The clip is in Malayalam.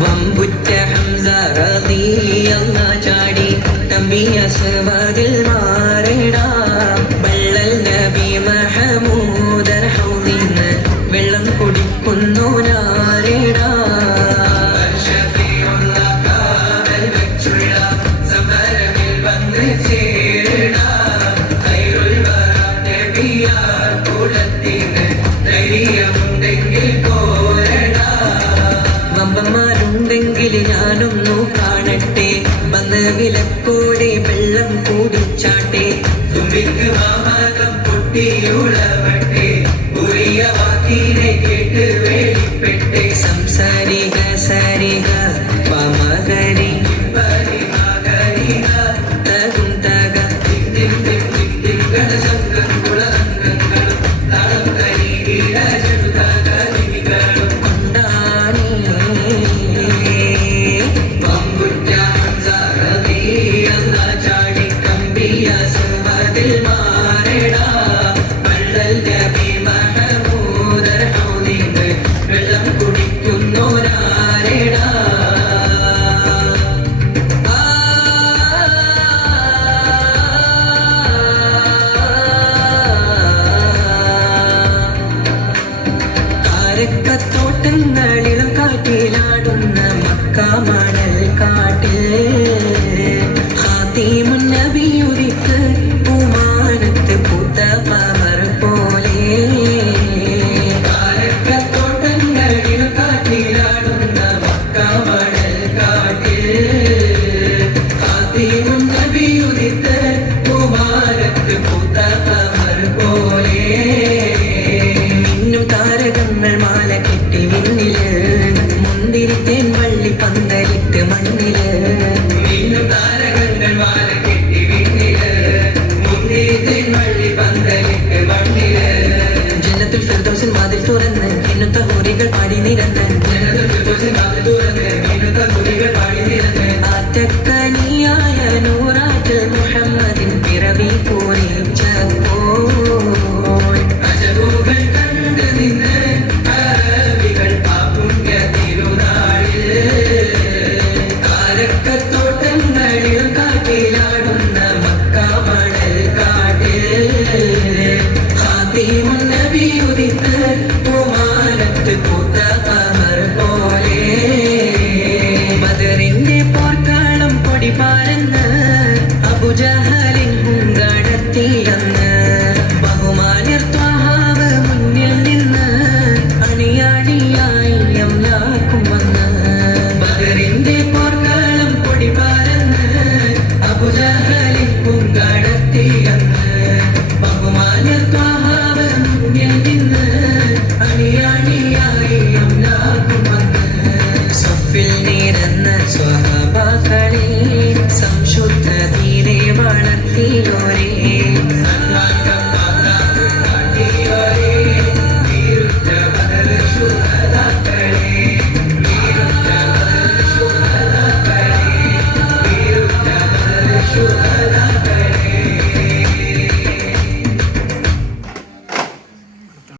വമ്പുറ്റ ഹംസ റളിയല്ലാഹു ചാടി തമ്പി അസ്വദിൽ മാറിടാ ബള്ളൽ നബി മഹമൂദർ ഹൗദിന്ന് വെള്ളം കുടിക്കുന്നു നാരിടാ വമ്പന്മാരുണ്ടെങ്കിൽ ഞാനൊന്നു കാണട്ടെ വന്ന് വിലക്കോടെ വെള്ളം കൂടിച്ചാട്ടെ തുമ്പിക്ക് മാമാകം പൊട്ടിയുളവട്ടെ ഉറിയ വാക്കിനെ കേട്ട് വേളിപ്പെട്ടെ സംസാരിക സരിക പമകരി തകും തക വെള്ളം കുടിക്കുന്നു നാരേടാ കാരക്കത്തോട്ടങ്ങളിലും കാറ്റിലാടുന്ന മക്കാമണൽ കാട്ടിൽ ഖാതീമുൻ നബിയുദിക്ക് പൂമാനത്ത് പൂത്ത പമർ പോലെ കാരക്കത്തോട്ടങ്ങളിലും കാറ്റിലാടുന്ന മക്കാമണൽ കാട്ടിൽ ഖാതീമുൻ നബിയുദിക്ക് പൂമാനത്ത് പൂത്ത പമർ പോലെ താരകങ്ങൾ മാല കെട്ടി വിണ്ണില് മുന്തിരിത്തേൻ വള്ളി പന്തലിട്ട് മണ്ണില് താരകങ്ങൾ മാല കെട്ടി വിണ്ണില് മുന്തിരിത്തേൻ വള്ളി പന്തലിട്ട് മണ്ണില് ജന്നത്തുൽ ഫിർദൗസിൽ വാതിൽ തുറന്ന് ഇന്നത്തെ ഹൂറികൾ പാടി നിരന്ന് ജന്നത്തുൽ ഫിർദൗസിൽ വാതിൽ തുറന്ന് ഇന്നത്തെ ഹൂറികൾ പാടി നിരന്ന് ആറ്റക്കനിയായ നൂറാറ്റൽ മുഹമ്മദിൻ പിറവി പൂരിച്ചപ്പോൾ അജബുകൾ കണ്ട് നിന്ന് അറബികൾ പാപുണ്യ തിരുനാളിൽ കാരക്കത്തോട്ടങ്ങളിൽ കാട്ടിലാടുന്ന മക്കാമണൽ കാട്ടിൽ ഖാതീമുൻ നബിയുദിക്ക് പൂമാനത്ത് പൂത്ത പമർ പോലെ ബദറിന്റെ പോർക്കാളം പൊടി പാരന്ന് അബുജഹലിൻ ഹുങ്കടത്തിയന്ന് ബഹുമാന്യർ ത്വഹാവ് മുന്നിൽ നിന്ന് അണിയാണിയായി യംലാക്കും വന്ന് ബദറിന്റെ പോർക്കാളം പൊടി പാരന്ന് അബുജഹലിൻ ഹുങ്കടത്തിയന്ന് ബഹുമാന്യർ ത്വഹാവ് മുന്നിൽ നിന്ന് അണിയാണിയായി